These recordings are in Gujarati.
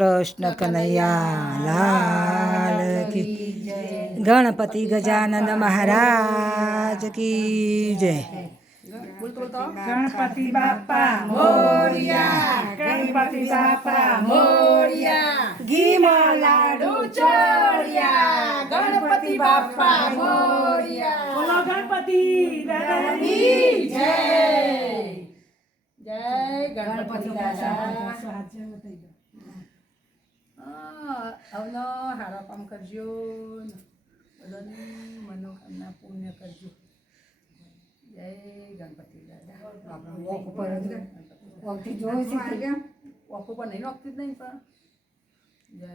કૃષ્ણ કનૈયા લાલ કી ગણપતિ ગજાનંદ મહારાજ કી જય. ગણપતિ બાપા મોરિયા ગણપતિ બાપા મોરિયા. ઘીમાં લાડુ ચોરિયા ગણપતિ બાપા મોરિયા. બોલો ગણપતિ દાદાની જય. જય ગણપતિ દાદા. હા, આવનો હારો કામ કરજો બધાની મનોકામના પૂર્ણ કરજો. જય ગણપતિ દાદા. વોક ઉપર વોકથી જોઈ છે વોક ઉપર નહીં રોકતી જ નહીં પણ જય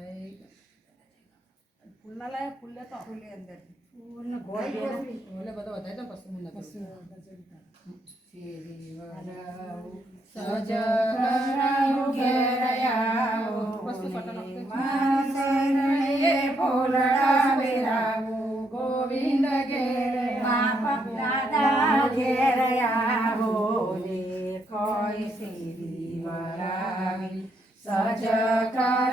ફૂલ ના લાયા ફૂલ લેતો ફૂલ અંદર. ફૂલ ગોળ ગોળ બધો વધારે તો પછી હું નથી સજ દાદા ઘેર ને કોઈ સીરી વરાવી સજ કરાવું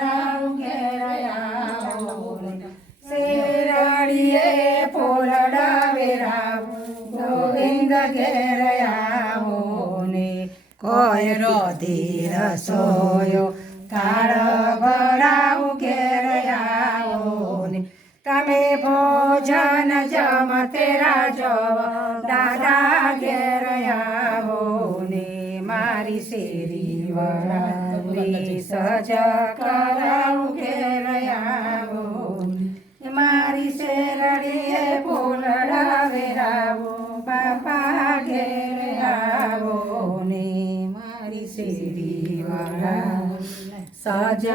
તેરા જવ દાદા ઘેર આવો ને મારી શેરી વરાવી સજ કરાવું ને મારી શેરડીએ ફૂલડા વેરાવો બાપા ઘેર આવો ને મારી શેરી વાળા સજ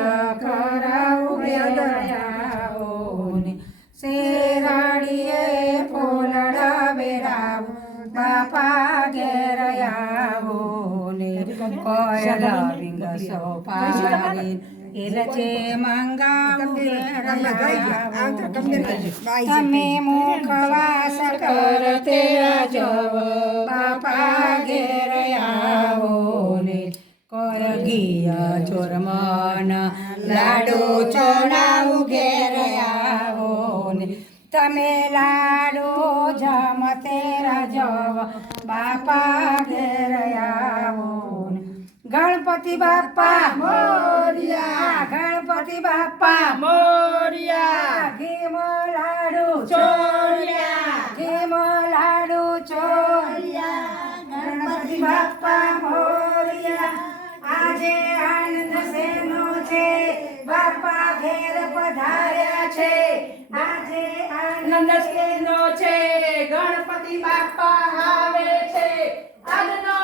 કરાવું ઘેર આવો ને શેરાડીએ તમે મુખવાસ કરતે જવ બાપા ઘેર ને કર ગિયા લાડુ ચોડાવું ઘેર તમે લાડુ જમ તેરા જવ બાપા ઘેર ગણપતિ બાપા, મોરિયા. ગણપતિ બાપા, મોરિયા. ઘીમ લાડુ ચોરિયા. ઘીમ લાડુ ચોરિયા. ગણપતિ બાપા, મોરિયા. આજે આનંદ સેનો છે? બાપા ઘેર પધાર્યા છે. આજે આનંદ છે ગણપતિ બાપા આવે છે. આજનો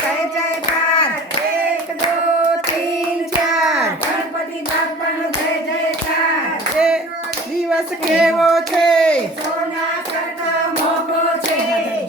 જય જયકાર એક દો તીન ચાર. ગણપતિ બાપાનો જય જયકાર એ દિવસ કેવો છે? સોના કરતા મોગો છે.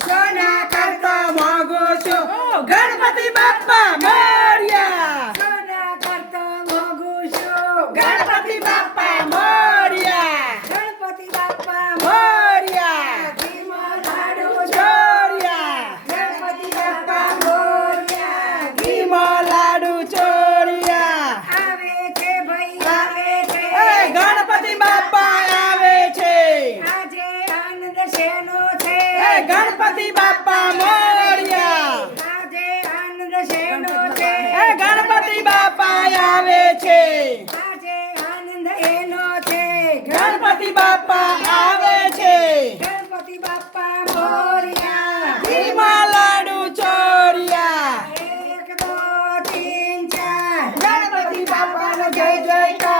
સોના કરતા મોગો છો. ગણપતિ બાપ્પા મોર્યા સોના કરતા મોગો છો ગણપતિ બાપ્પા મોર્યા ગણપતિ બાપા મોર્યા ઘીમાં લાડુ ચોર્યા ગણપતિ બાપા મોરિયા ઘીમાં લાડુ ચોર્યા આવે છે ભાઈ આવે છે એ ગણપતિ બાપ્પા આવે છે આજે આનંદ શેનો છે એ ગણપતિ બાપ્પા મોરિયા. આજે આનંદ શેનો છે? એ ગણપતિ બાપ્પા આવે છે. આજે આનંદ એનો છે. ગણપતિ બાપ્પા આવે છે. ગણપતિ બાપા મોરિયા. ઘીમાં લાડુ ચોરિયા. એક દો તીન ચાર. ગણપતિ બાપાનો જય જયકાર.